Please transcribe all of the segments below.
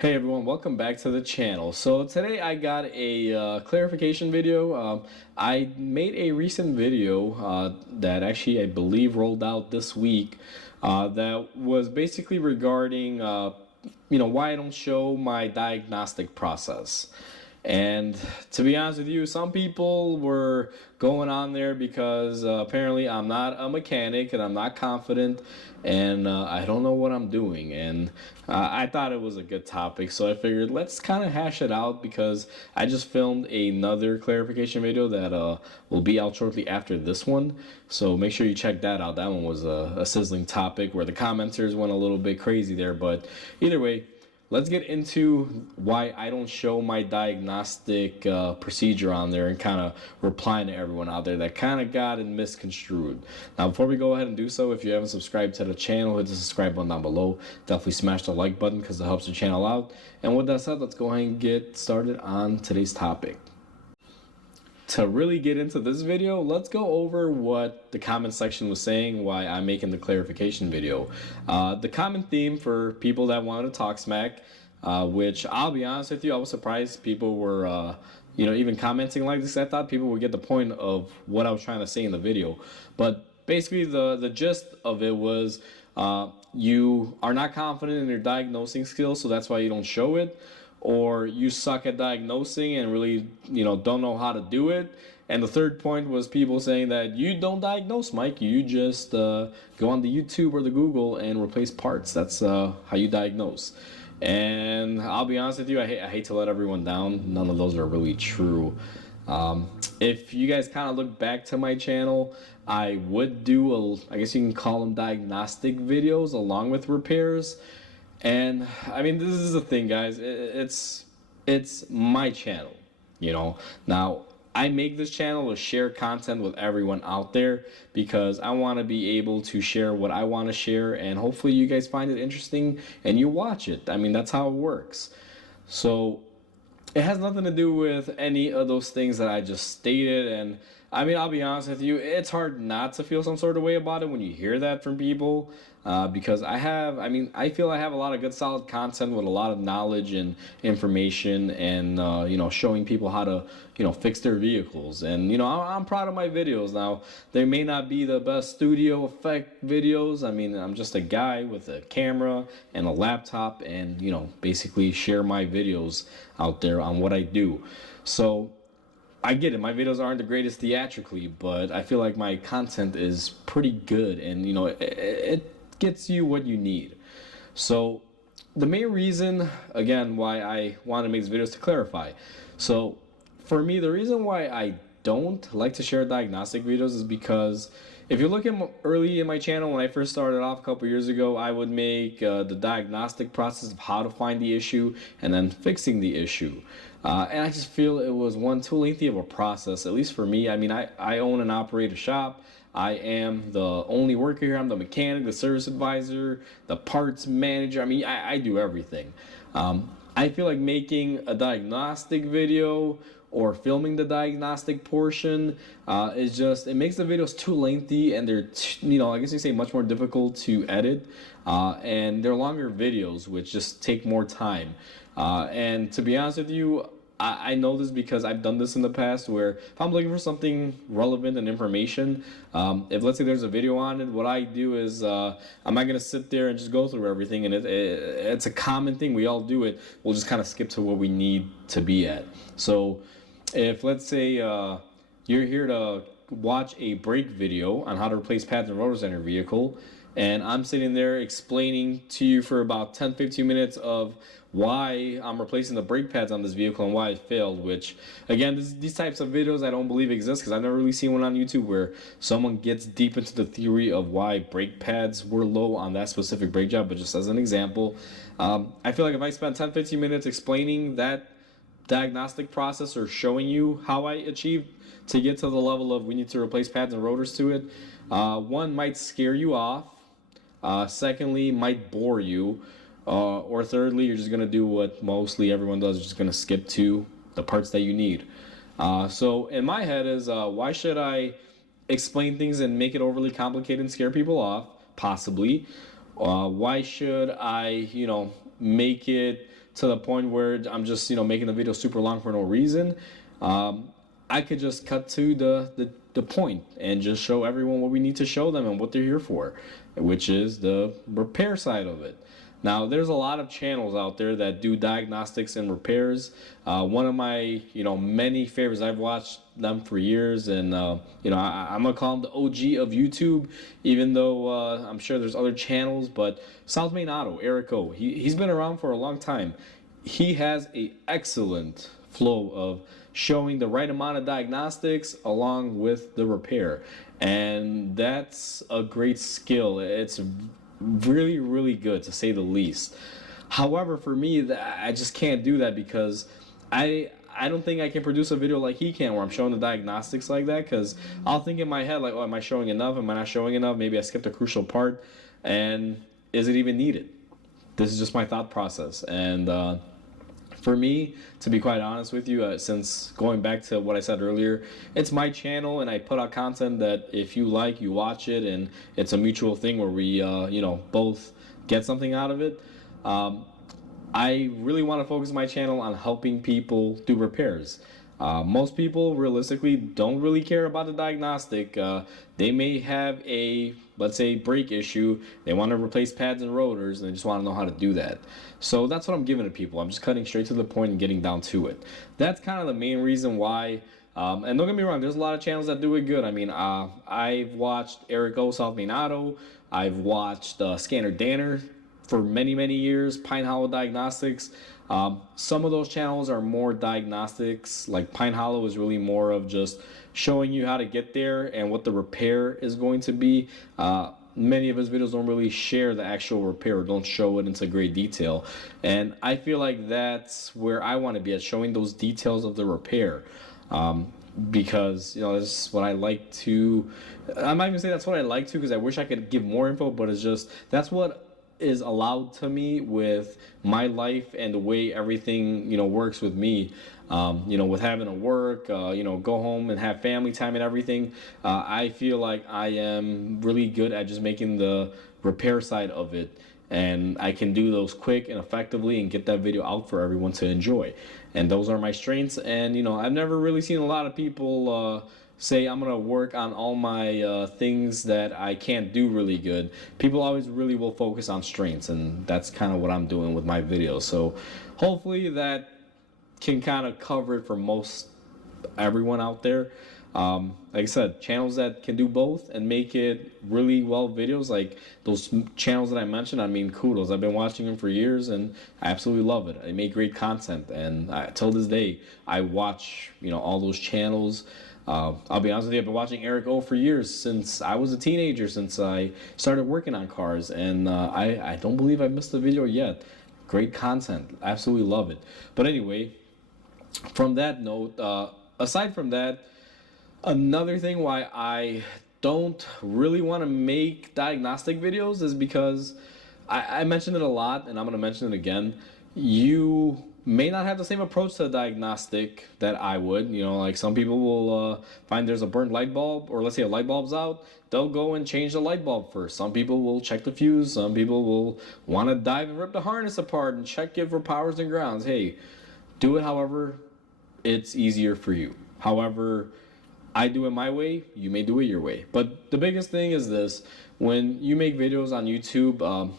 Hey everyone, welcome back to the channel. So today I got a clarification video. I made a recent video that actually I believe rolled out this week that was basically regarding why I don't show my diagnostic process. And to be honest with you, some people were going on there because apparently I'm not a mechanic and I'm not confident and I don't know what I'm doing. And I thought it was a good topic, so I figured let's kind of hash it out because I just filmed another clarification video that will be out shortly after this one. So make sure you check that out. That one was a sizzling topic where the commenters went a little bit crazy there. But either way, let's get into why I don't show my diagnostic procedure on there and kind of replying to everyone out there that kind of got it misconstrued. Now, before we go ahead and do so, if you haven't subscribed to the channel, hit the subscribe button down below. Definitely smash the like button because it helps the channel out. And with that said, let's go ahead and get started on today's topic. To really get into this video, let's go over what the comment section was saying, why I'm making the clarification video. The common theme for people that wanted to talk smack, which I'll be honest with you, I was surprised people were, even commenting like this. I thought people would get the point of what I was trying to say in the video. But basically the gist of it was you are not confident in your diagnosing skills, so that's why you don't show it, or you suck at diagnosing and really don't know how to do it. And the third point was people saying that you don't diagnose, Mike, you just go on the YouTube or the Google and replace parts. That's how you diagnose. And I'll be honest with you, I hate to let everyone down. None of those are really true. If you guys kind of look back to my channel, I would do I guess you can call them diagnostic videos along with repairs. And I mean, this is the thing, guys. It's my channel, Now, I make this channel to share content with everyone out there because I want to be able to share what I want to share, and hopefully you guys find it interesting and you watch it. I mean, that's how it works. So it has nothing to do with any of those things that I just stated. And I mean, I'll be honest with you, it's hard not to feel some sort of way about it when you hear that from people, because I feel I have a lot of good solid content with a lot of knowledge and information, and showing people how to fix their vehicles. And I'm proud of my videos. Now, they may not be the best studio effect videos. I mean, I'm just a guy with a camera and a laptop, and basically share my videos out there on what I do. So I get it, my videos aren't the greatest theatrically, but I feel like my content is pretty good, and it gets you what you need. So the main reason, again, why I want to make this video is to clarify. So for me, the reason why I don't like to share diagnostic videos is because if you look at early in my channel, when I first started off a couple years ago, I would make the diagnostic process of how to find the issue and then fixing the issue. And I just feel it was too lengthy of a process, at least for me. I mean, I own and operate a shop. I am the only worker here. I'm the mechanic, the service advisor, the parts manager. I mean, I do everything. I feel like making a diagnostic video or filming the diagnostic portion it makes the videos too lengthy, and they're I guess you say much more difficult to edit, and they're longer videos which just take more time, and to be honest with you, I know this because I've done this in the past, where if I'm looking for something relevant and information, if let's say there's a video on it, what I do is I'm not going to sit there and just go through everything, and it's a common thing, we all do it. We'll just kind of skip to where we need to be at. So if let's say you're here to watch a brake video on how to replace pads and rotors in your vehicle, and I'm sitting there explaining to you for about 10-15 minutes of why I'm replacing the brake pads on this vehicle and why it failed, which again, these types of videos I don't believe exist, because I've never really seen one on YouTube where someone gets deep into the theory of why brake pads were low on that specific brake job. But just as an example, I feel like if I spend 10-15 minutes explaining that diagnostic process or showing you how I achieved to get to the level of we need to replace pads and rotors to it, one, might scare you off, secondly, might bore you, or thirdly, you're just going to do what mostly everyone does, just going to skip to the parts that you need. So in my head is, why should I explain things and make it overly complicated and scare people off? Possibly. Why should I, make it to the point where I'm just making the video super long for no reason, I could just cut to the point and just show everyone what we need to show them and what they're here for, which is the repair side of it. Now, there's a lot of channels out there that do diagnostics and repairs. One of my, many favorites, I've watched them for years, and I'm gonna call him the OG of YouTube, even though I'm sure there's other channels. But South Main Auto, Eric O, he's been around for a long time. He has a excellent flow of showing the right amount of diagnostics along with the repair, and that's a great skill. It's really, really good, to say the least. However, for me, I just can't do that because I don't think I can produce a video like he can, where I'm showing the diagnostics like that, because I'll think in my head like, oh, am I showing enough? Am I not showing enough? Maybe I skipped a crucial part, and is it even needed? This is just my thought process. And for me, to be quite honest with you, since going back to what I said earlier, it's my channel and I put out content that if you like, you watch it, and it's a mutual thing where we, both get something out of it. I really want to focus my channel on helping people do repairs. Most people realistically don't really care about the diagnostic. They may have a, let's say, brake issue. They want to replace pads and rotors, and they just want to know how to do that. So that's what I'm giving to people. I'm just cutting straight to the point and getting down to it. That's kind of the main reason why. And don't get me wrong, there's a lot of channels that do it good. I mean, I've watched Eric O, South Main Auto. I've watched Scanner Danner for many, many years, Pine Hollow Diagnostics. Some of those channels are more diagnostics, like Pine Hollow is really more of just showing you how to get there and what the repair is going to be. Many of his videos don't really share the actual repair, or don't show it into great detail. And I feel like that's where I want to be, at showing those details of the repair. Because this is what I like to, I'm not even saying that's what I like to, because I wish I could give more info, but it's just, that's what is allowed to me with my life and the way everything works with me, with having to work, go home and have family time and everything. I feel like I am really good at just making the repair side of it, and I can do those quick and effectively and get that video out for everyone to enjoy. And those are my strengths. And I've never really seen a lot of people say I'm gonna work on all my things that I can't do really good. People always really will focus on strengths, and that's kind of what I'm doing with my videos. So hopefully that can kind of cover it for most everyone out there. Like I said, channels that can do both and make it really well videos, like those channels that I mentioned, I mean, kudos. I've been watching them for years and I absolutely love it. They make great content, and till this day I watch all those channels. I'll be honest with you, I've been watching Eric O for years, since I was a teenager, since I started working on cars, and I don't believe I've missed a video yet. Great content, absolutely love it. But anyway, from that note, aside from that, another thing why I don't really want to make diagnostic videos is because I mentioned it a lot, and I'm going to mention it again. You may not have the same approach to the diagnostic that I would. Like some people will find there's a burnt light bulb, or let's say a light bulb's out, they'll go and change the light bulb first. Some people will check the fuse. Some people will want to dive and rip the harness apart and check it for powers and grounds. Hey, do it however it's easier for you. However, I do it my way, you may do it your way. But the biggest thing is this: when you make videos on YouTube,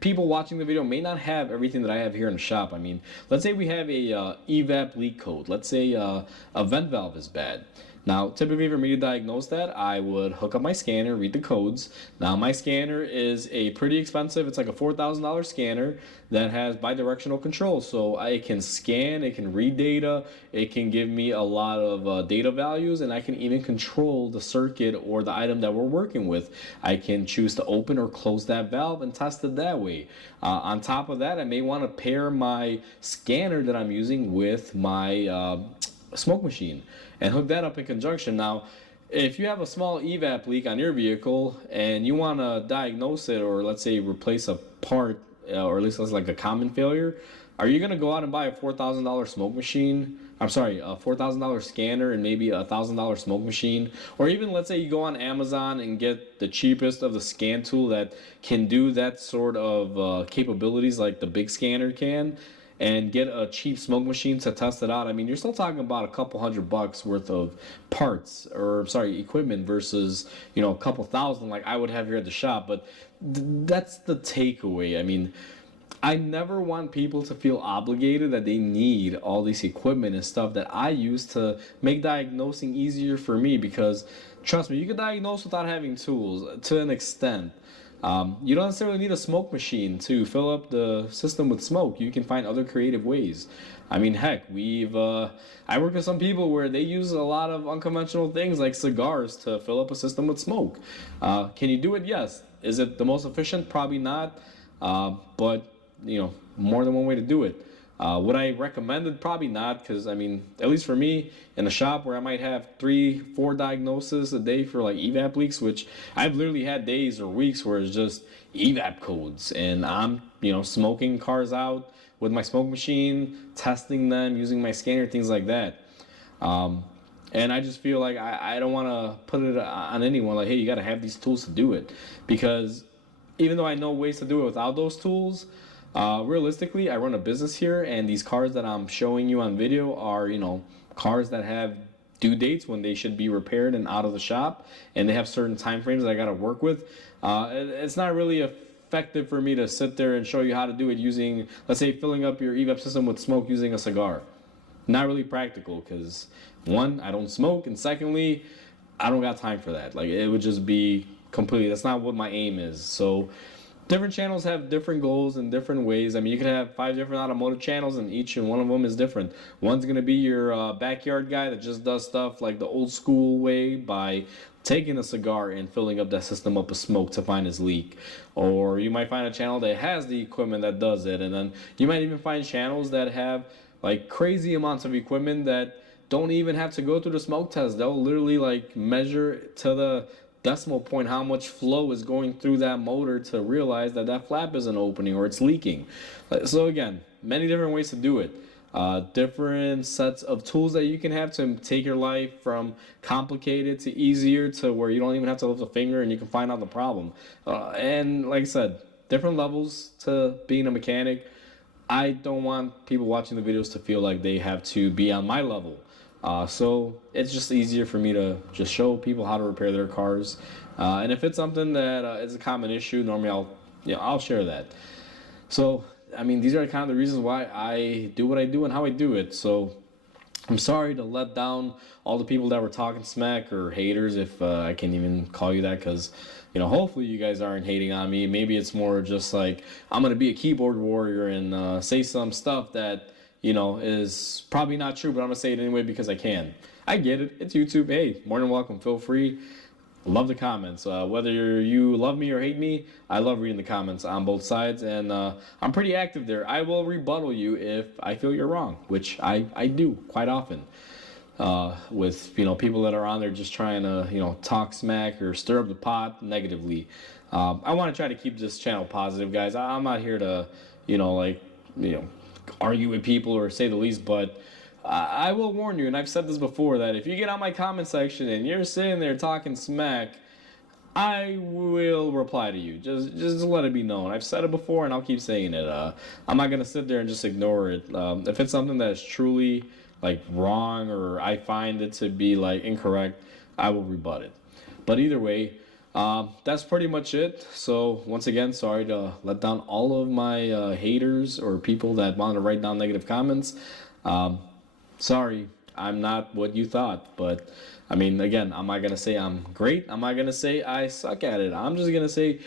people watching the video may not have everything that I have here in the shop. I mean, let's say we have a evap leak code. Let's say a vent valve is bad. Now, typically for me to diagnose that, I would hook up my scanner, read the codes. Now, my scanner is a pretty expensive, it's like a $4,000 scanner that has bidirectional control. So I can scan, it can read data, it can give me a lot of data values, and I can even control the circuit or the item that we're working with. I can choose to open or close that valve and test it that way. On top of that, I may want to pair my scanner that I'm using with my smoke machine and hook that up in conjunction. Now, if you have a small evap leak on your vehicle and you want to diagnose it, or let's say replace a part or at least as like a common failure, are you gonna go out and buy a $4,000 smoke machine? I'm sorry, a $4,000 scanner and maybe a $1,000 smoke machine, or even let's say you go on Amazon and get the cheapest of the scan tool that can do that sort of capabilities like the big scanner can, and get a cheap smoke machine to test it out. I mean, you're still talking about a couple $100 worth of parts, or sorry, equipment versus, a couple thousand like I would have here at the shop. But that's the takeaway. I mean, I never want people to feel obligated that they need all this equipment and stuff that I use to make diagnosing easier for me, because trust me, you can diagnose without having tools to an extent. You don't necessarily need a smoke machine to fill up the system with smoke. You can find other creative ways. I mean, heck, I work with some people where they use a lot of unconventional things like cigars to fill up a system with smoke. Can you do it? Yes. Is it the most efficient? Probably not. But more than one way to do it. Would I recommend it? Probably not, because I mean, at least for me, in a shop where I might have 3, 4 diagnoses a day for like evap leaks, which I've literally had days or weeks where it's just evap codes, and I'm smoking cars out with my smoke machine, testing them, using my scanner, things like that. And I just feel like I don't want to put it on anyone like, hey, you got to have these tools to do it, because even though I know ways to do it without those tools, realistically, I run a business here, and these cars that I'm showing you on video are, cars that have due dates when they should be repaired and out of the shop, and they have certain time frames that I got to work with. It's not really effective for me to sit there and show you how to do it using, let's say, filling up your evap system with smoke using a cigar. Not really practical, because one, I don't smoke, and secondly, I don't got time for that. Like, it would just be completely, that's not what my aim is. So different channels have different goals and different ways. I mean, you could have 5 different automotive channels, and each and one of them is different. One's going to be your backyard guy that just does stuff like the old school way by taking a cigar and filling up that system up with smoke to find his leak. Or you might find a channel that has the equipment that does it. And then you might even find channels that have like crazy amounts of equipment that don't even have to go through the smoke test. They'll literally like measure to the decimal point how much flow is going through that motor to realize that that flap isn't opening or it's leaking. So again, many different ways to do it. Different sets of tools that you can have to take your life from complicated to easier, to where you don't even have to lift a finger and you can find out the problem. And like I said, different levels to being a mechanic. I don't want people watching the videos to feel like they have to be on my level. So it's just easier for me to just show people how to repair their cars. And if it's something that is a common issue, normally I'll share that. So, I mean, these are kind of the reasons why I do what I do and how I do it. So I'm sorry to let down all the people that were talking smack, or haters, if I can even call you that, because hopefully you guys aren't hating on me. Maybe it's more just like I'm gonna be a keyboard warrior and say some stuff that is probably not true, but I'm gonna say it anyway because I can. I get it. It's YouTube. Hey, more than welcome. Feel free. Love the comments. Whether you love me or hate me, I love reading the comments on both sides, and I'm pretty active there. I will rebuttal you if I feel you're wrong, which I do quite often. With people that are on there just trying to talk smack or stir up the pot negatively. I want to try to keep this channel positive, guys. I'm not here to argue with people or say the least, but I will warn you, and I've said this before, that if you get on my comment section and you're sitting there talking smack, I will reply to you. Just let it be known. I've said it before, and I'll keep saying it. I'm not gonna sit there and just ignore it. If it's something that is truly like wrong, or I find it to be like incorrect, I will rebut it. But either way, that's pretty much it. So once again, sorry to let down all of my haters or people that want to write down negative comments. Sorry, I'm not what you thought, but I mean, again, I'm not gonna say I'm great. I'm not gonna say I suck at it. I'm just gonna say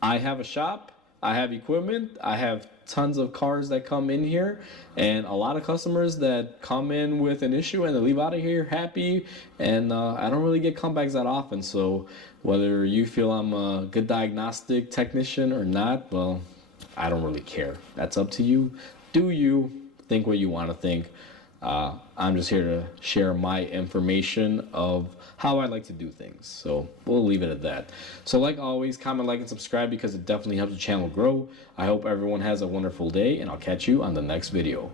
I have a shop, I have equipment, I have tons of cars that come in here, and a lot of customers that come in with an issue and they leave out of here happy, and I don't really get comebacks that often. So whether you feel I'm a good diagnostic technician or not, well, I don't really care. That's up to you. Do you think what you want to think. I'm just here to share my information of how I like to do things. So we'll leave it at that. So like always, comment, like, and subscribe because it definitely helps the channel grow. I hope everyone has a wonderful day, and I'll catch you on the next video.